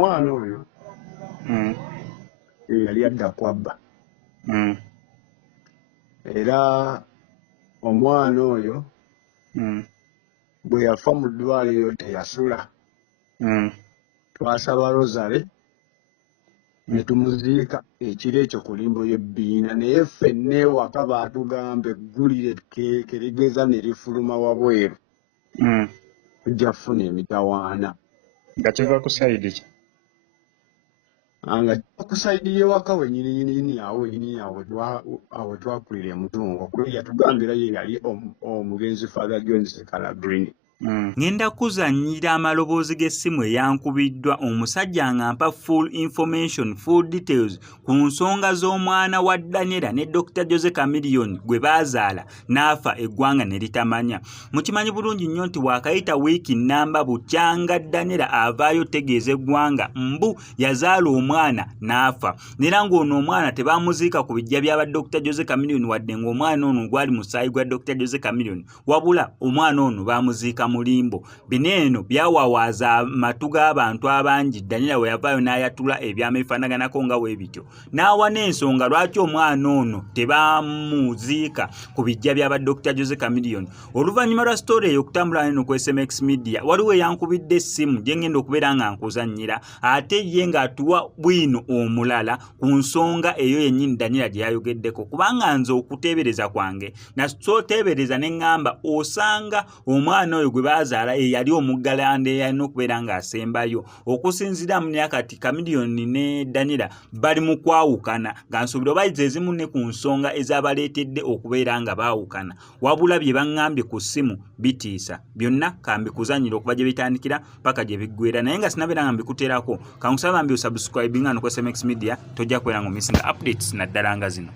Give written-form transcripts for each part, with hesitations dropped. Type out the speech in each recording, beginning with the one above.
omwana oyo yali adda kwabba era omwana oyo bwe yafa mu ddwaliro teyasula twasaba rozale ne tumuziika ekiro ekyo ku limbo y'ebbiina naye ffenna ewaka baatugamba eggulire keeke ligeza ne lifuluma wabweru tujja kufuna emitawaana nga kiva ku sayidi ki nga ku sayidi y'ewaka wenyininyini awo twakulira emutungo kuli yatugambira ye yali omugenzi Father John Sekalabrini. Ngenda kuzannyira amaloboozi g'essimu eyankubiddwa omusajja ng'ampa full information, full details ku nsonga z'omwana wa Daniela ne Dr. Jose Chameleon gwe baazaala n'afa eggwanga ne litamanya. Mukimanyi bulungi nnyo nti waakayita wiiki nnamba butyanga Daniela avaayo tegeeza eggwanga mbu yazaala omwana n'afa. Nera ng'ono omwana tebaamuziika ku bijja by'aba Dr. Jose Chameleon wadde ng'omwana ono gwali musaayi gwa Dr. Jose Chameleon, wabula omwana ono baamuziika mulimbo. Bino eno byawawaaza amatu g'abantu abangi. Daniela we yavaayo n'ayatula ebyama ebifaanaganako nga bwe bityo. N'awa n'ensonga lwaki omwana ono tebaamuziika ku bijja by'aba Dr. Jose Chameleon. Oluvannyuma lwa story eyo okutambula eno ku SMX Media, waliwo eyankubidde essimu gye ngenda okubeera nga nkuzannyira, ate ye ng'atuwa Bwiino omulala ku nsonga eyo yennyini Daniela gye yayogeddeko. Kubanga nze okuteebereza kwange nasooteebereza ne ŋŋamba osanga omwana oyo gwe baazaala yali omuggalanda eyalina okubeera ng'asembayo. Okusinziira mu kati Chameleon ne Daniela bali mu kwawukana, nga nsuubira obayiza ezimu ne ku nsonga ezabaleetedde okubeera nga baawukana. Wabula bye baŋŋambye ku ssimu bitiisa. Byonna kambikuzannyira okuva gye bitandikira paka gye biggweera, naye nga sinabeera nga mbikuteerako kankusaba mbi osubscribe nga no ku SMX Media tojja kubeera ng'omisinga updates naddala nga zino.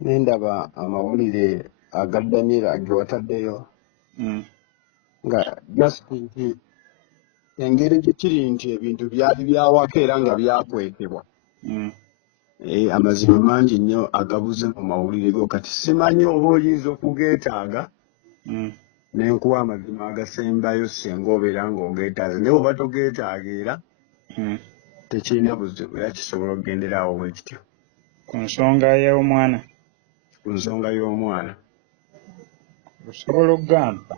Nendaba amawulire aga Daniela ge wataddeyo nga just nti engeri gye kiri nti ebintu byali byawaka era nga byakwekebwa. Amazima mangi nnyo agabuze mu mawulire go, kati simanyi oba oyinza okugeetaaga nenkuwa amazima agasembayo singa obeera ng'ogeetaaze, naye oba togeetaaga era tekirina buzibu era kisobola okugendera awo bwe kityo. ku nsonga y'omwana Ku nsonga y'omwana osobola okugamba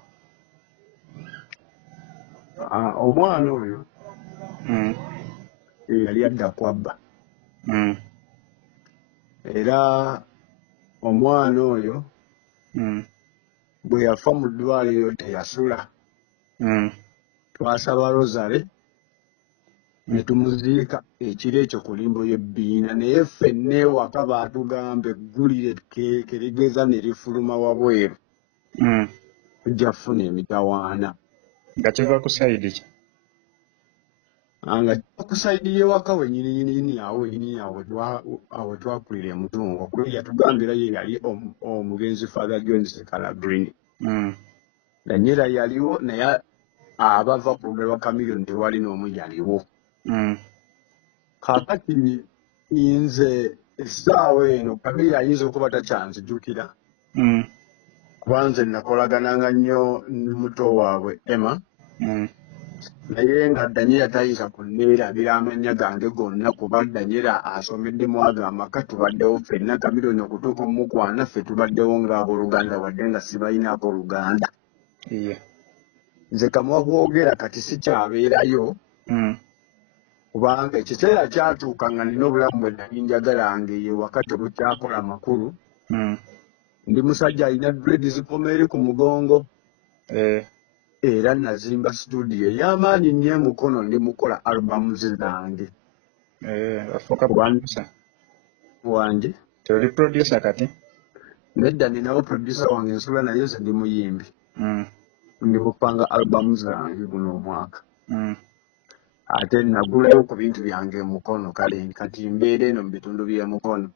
omwana oyo yali adda kwabba era omwana oyo bwe yafa mu ddwaliro teyasula twasaba rozale ne tumuziika ekiro ekyo ku limbo y'ebbiina naye ffenna ewaka baatugamba eggulire keeke ligeza ne lifuluma wabweru tujja kufuna emitawaana nga kiva ku sayidi ki nga ku sayidi y'ewaka wenyininyini awo twakulira emutungo kuli yatugambira ye yali omugenzi Father John Sekalabrini. Daniela yaliwo naye abava ku lugalo lwa Chameleon tewali n'omu yaliwo. Kaakati nze essaawa eno Chameleon ayinza okuba takyanzijukira kuba nze nakolagananga nnyo muto waabwe Emma, naye nga Daniela tayinza kunneerabira amannya gange gonna kuba Daniela asomeddemu ago amaka tubaddewo ffenna Chameleon okutuuka omukwana ffe tubaddewo ng'abooluganda wadde nga sibalinaako Luganda. Nze kamwa kwogera kati sikyabeerayo kubanga ekiseera kyatuuka nga nina obulamu bwe nali njagala ng'eyo wakati bukyakola makulu. Ndi musajja alina dreads zikomeeri ku mugongo era nazimba studio ey'amaanyi nnyo emukono ndi mukola albums zange. Afuuka producer wange toli producer kati? Nedda ninawo producer wange nsula naye nze ndi muyimbi. Ndi kupanga albums zange guno omwaka. Ate nagulayo ku bintu byange emukono, kale kati mbeera eno mu bitundu by'emukono.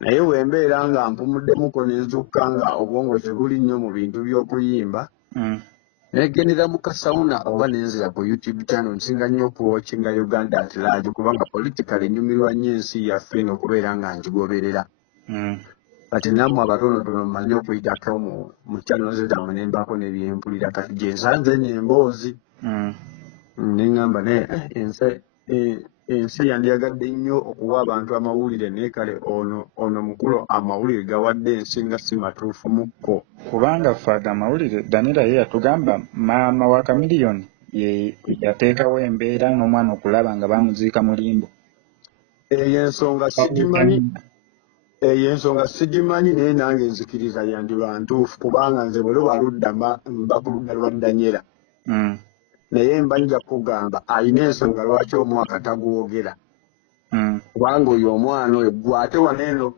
Naye wembeera nga mpumuddemuko ne nzukka nga obwongo tebuli nnyo mu bintu by'okuyimba, negendera mu kasawuna oba nenzira ku YouTube channel nsinga nnyo okuwatchinga Uganda at large kubanga politically enyumirwa nnyo ensi yaffe n'okubeera nga ngigoberera. Kati nammwe abatonotono mmanyi okuyitako mu channel zammwe ne mbaako n'ebyempulira kati gye nsanze nnyo emboozi. Nengamba ne ensi yandiyagadde nnyo okuwa abantu amawulire naye kale ono mukulu amawulire gawadde ensi nga si matuufu mukko. Kubanga ffe amawulire Danira ye yatugamba maama wa Chameleon ye yateekawo embeera n'omwana okulaba nga bamuziika mu limbo. Eyo ensonga sigimanyi naye nange nzikiriza yandiba ntuufu kubanga nze bwe luba ludda mba ku ludda lwa Danyera. Naye mba nja kugamba alina ensonga lwaki omwaka tagwogera. Kubanga oyo omwana oyo gwate waneeno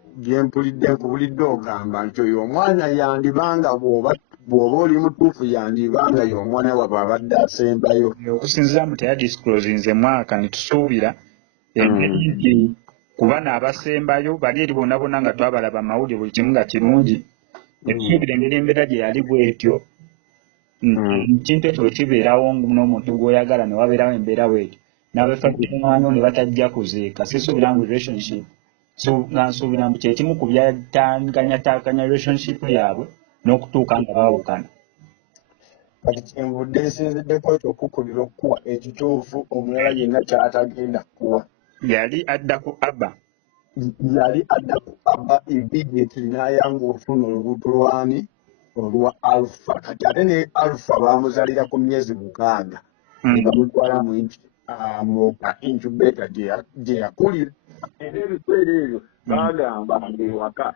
nkubulidde ogamba nti oyo omwana yandibanga bw'oba oli mutuufu yandibanga y'omwana wabwe abadde asembayo. Okusinziira mu teyadisclosinze mwaka netusuubira engeri kuba n'abasembayo bali eri bonna bonna nga twabalaba amawulire buli kimu nga kirungi netusuubira engeri embeera gye yali bwetyo kintu ekyo kibeerawo n'omuntu gw'oyagala ne wabeerawo embeera bwetyo n'abeefamano ne batajja kuziika sisuubira ngu relationship nga nsuubira mbu kyekimu ku byatankanyatankanya relationship yaabwe n'okutuuka nga baawukana. Kati kyenvudde nsinziddeko okukubira okukuwa ekituufu omulala yenna ky'atagenda kukuwa. Yali adda ku Abba immediately n'ayanga ofuna olubuto lwani olwa Alpha. Kati ate ne Alpha baamuzalira ku myezi 6 ne bamutwala mu incubator gye yakulira. Era ebiseera ebyo baagamba ewaka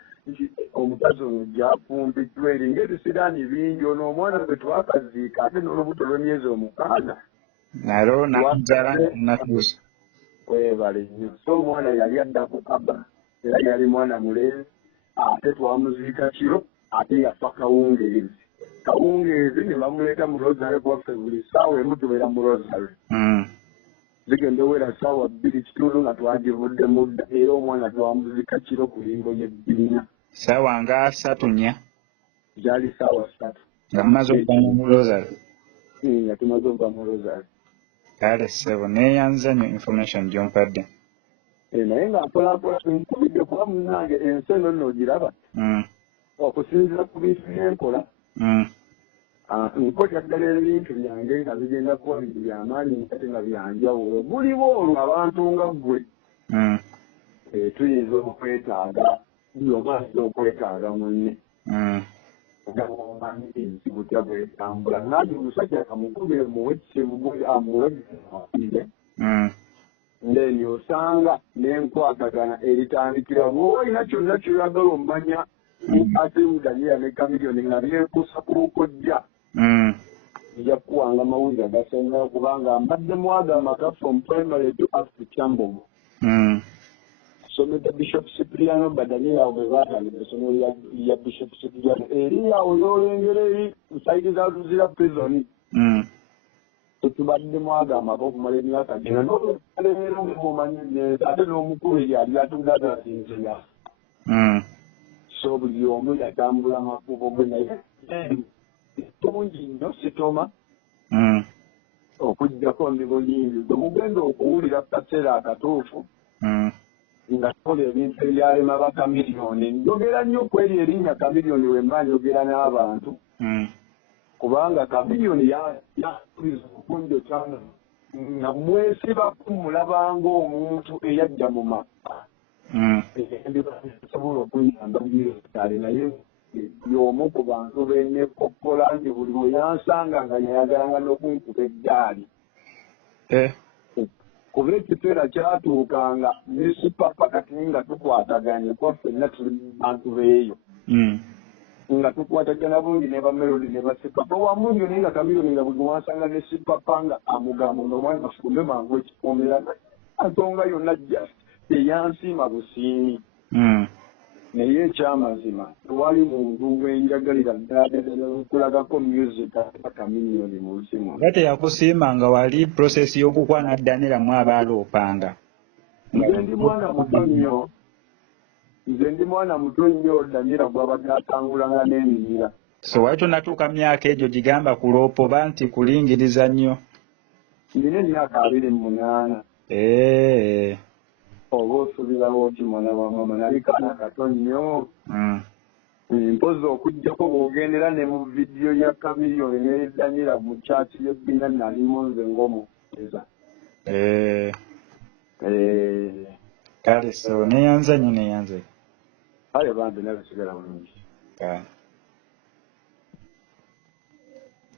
omukazi ono gyafumbiddwa eri ng'ebisiraani bingi ono omwana gwe twakaziika ate n'olubuto lw'emyezi 6 nalwo nakuzaala natuusa. Webale nnyo. So omwana yali adda ku Abba era yali mwana mulenzi ate twamuziika kiro ate yafa kawungeezi ne bamuleeta mu Rosary kwaffe buli ssaawa emu tubeera mu Rosary. Zigenda owera ssaawa 2 kitundu nga twagivudde mudda era omwana twamuziika kiro ku limbo ly'ebbirina. Ssaawa nga 3 Gyali ssaawa 3 nga mumaze okuva mu Rosary. Nga tumaze okuva mu Rosary. Kale ssebo neeyanza nnyo information gy'ompadde. Naye ng'akolaakola nkubidde kuba munnange ensi eno nno ogiraba okusinziira ku bintu byenkola nkotya ddala ebintu byange nga bigenda kuba bintu by'amaanyi ate nga byanjawulo buliwo olwo abantu nga ggwe tuyinza okwetaaga buli omu ayinza okwetaaga munne nga omanyi ensibu tabwetambula nange omusajja kamukubire muwekisimuwekisimuwekisimuwakire then osanga n'enkwatagana eritandikira bw'oba olina kyonna kyoyagala omanya ate Danyera ne Chameleon nga byekuusa ku lukojja ija kuwanga amawulire agasembayo kubanga mbadde mwaga amaka from primary to up to Kyambogo. Somedde Bishop Cipriano Danyera bwe baatandika essomero lya Bishop Cipriano eri awo y'olengera eri nsayidi za Luzira prison. Tubadde mwaga amaka okumala emyaka gina n'olwaleero mumanyi neza ate n'omukulu yali atugaza nti yafa. So buli omu yatambula makubo ge naye tungi nnyo sitoma okuggyako mbibo nyingi gwe mugenda okuwulira kaseera akatuufu nga tukola ebintu ebyalema ba Chameleon. Njogera nnyo ku eri erinnya Chameleon we mba njogera n'abantu kubanga Chameleon yakuliza okunjo kyana nga mwesibaku mulabanga omuntu eyajja mu maka sobola okuyamba byetale naye y'omu ku bantu b'enekokkola nti buli lwe yansanga nga yayagalanga n'okunkuba eggaali kuba ekiseera kyatuukanga ne Supapa kati nga tukwataganye kwa ffenna tuli bantu beeyo nga tukwatagana bungi ne bamelodi ne basipapa wamu nyo naye nga Chameleon nga buli wansanga ne Supapa nga amugamba nga omwana afume mangu ekikomera ensonga yonna just teyansiima busiimi naye ekyamazima tewali muntu gwenjagalira ddala okulagako music ate Chameleon mu lusimu nga teyakusiima nga wali process y'okukwana Danyera mu abaaloopanga. Nze ndi mwana muto nnyo Danyera gw'abadde atangulanga n'emirira. So wali tonatuuka myaka egyo gigamba kuloopa oba nti kulingiriza nnyo? Nina emyaka 28. Oba osubirawo oti mwana wa mama nali kaana kato nnyo. Mpozi okuggyako bw'ogendera ne mu vidiyo ya Chameleon ne Danyera mu kyaki y'ebbina nalimu nze ng'omu kale so neyanza nnyo neyanze ayo bambi nabisigala bulungi